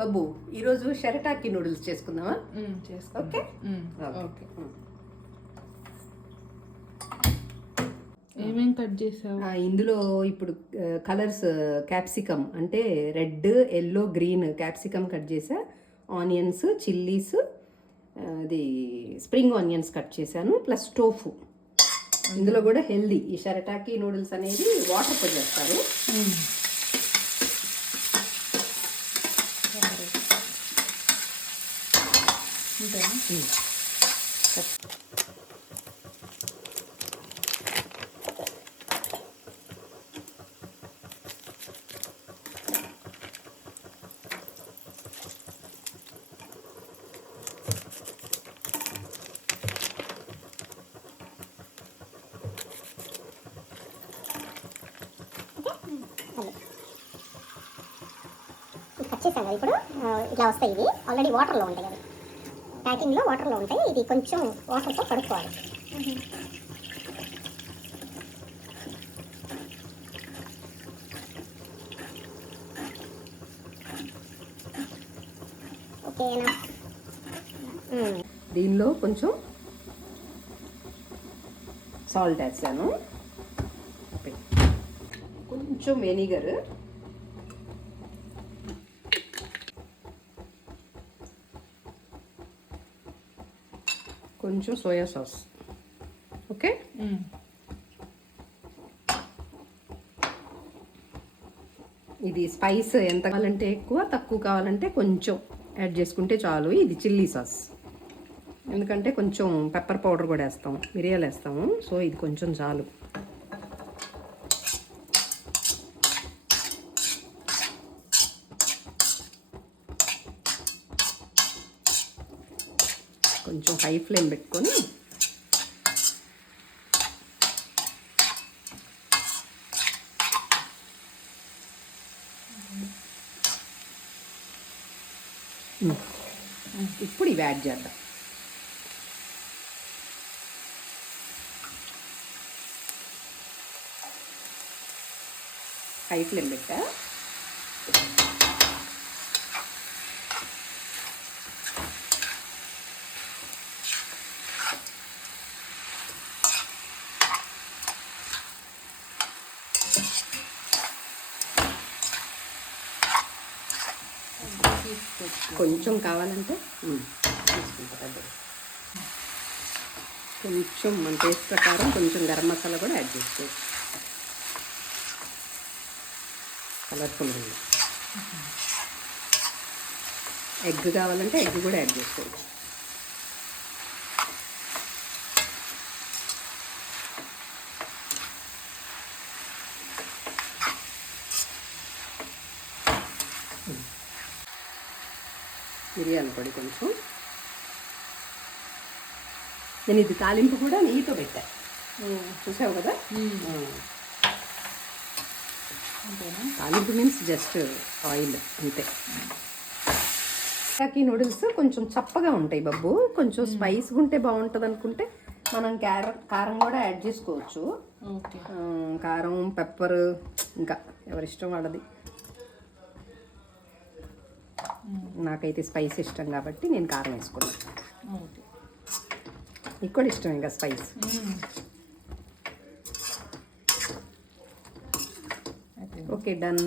బాబు ఈరోజు షెరటాకి నూడిల్స్ చేసుకుందామా? Okay okay. ఏమేం కట్ చేసావు? ఇందులో ఇప్పుడు కలర్స్ క్యాప్సికమ్ అంటే red, yellow, green capsicum cut చేసా. ఆనియన్స్, చిల్లీస్, అది స్ప్రింగ్ ఆనియన్స్ కట్ చేశాను, ప్లస్ టోఫు. ఇందులో కూడా హెల్దీ. ఈ షెరటాకి నూడిల్స్ అనేది వాటర్తో చేస్తారు. కట్ చేసాం కదా, ఇప్పుడు ఇట్లా వస్తాయి. ఇవి ఆల్రెడీ వాటర్లో ఉంటాయి కదా, ప్యాకింగ్లో వాటర్లో ఉంటాయి. ఇది కొంచెం వాటర్తో కడుక్కోవాలి. ఓకేనా? దీనిలో కొంచెం సాల్ట్ వేసాను, కొంచెం వెనిగర్, కొంచెం సోయా సాస్. ఓకే, ఇది స్పైస్ ఎంత కావాలంటే ఎక్కువ, తక్కువ కావాలంటే కొంచెం యాడ్ చేసుకుంటే చాలు. ఇది చిల్లీ సాస్, ఎందుకంటే కొంచెం పెప్పర్ పౌడర్ కూడా వేస్తాం, మిరియాలు వేస్తాము, సో ఇది కొంచెం చాలు. కొంచెం హై ఫ్లేమ్ పెట్టుకొని ఇప్పుడు ఇవి యాడ్ చేద్దాం. హై ఫ్లేమ్ పెట్టా. కొంచెం కావాలంటే తీసుకుంటారు. కొంచెం మన టేస్ట్ ప్రకారం కొంచెం గరం మసాలా కూడా యాడ్ చేసుకోవచ్చు. కలర్ఫుల్ ఉంది. ఎగ్ కావాలంటే ఎగ్ కూడా యాడ్ చేసుకోవచ్చు. మిరియాల పొడి కొంచెం. నేను ఇది తాలింపు కూడా నెయ్యితో పెట్టా, చూసావు కదా. తాలింపు మీన్స్ జస్ట్ ఆయిల్ అంతే. షెరటాకి నూడిల్స్ కొంచెం చప్పగా ఉంటాయి బాబు, కొంచెం స్పైస్గా ఉంటే బాగుంటుంది అనుకుంటే మనం కారం కూడా యాడ్ చేసుకోవచ్చు. కారం, పెప్పర్, ఇంకా ఎవరిష్టం వాళ్ళది. నాకైతే స్పైస్ ఇష్టం కాబట్టి నేను కారం వేసుకున్నాను. నీకు కూడా ఇష్టం ఇంకా స్పైస్. Okay, done.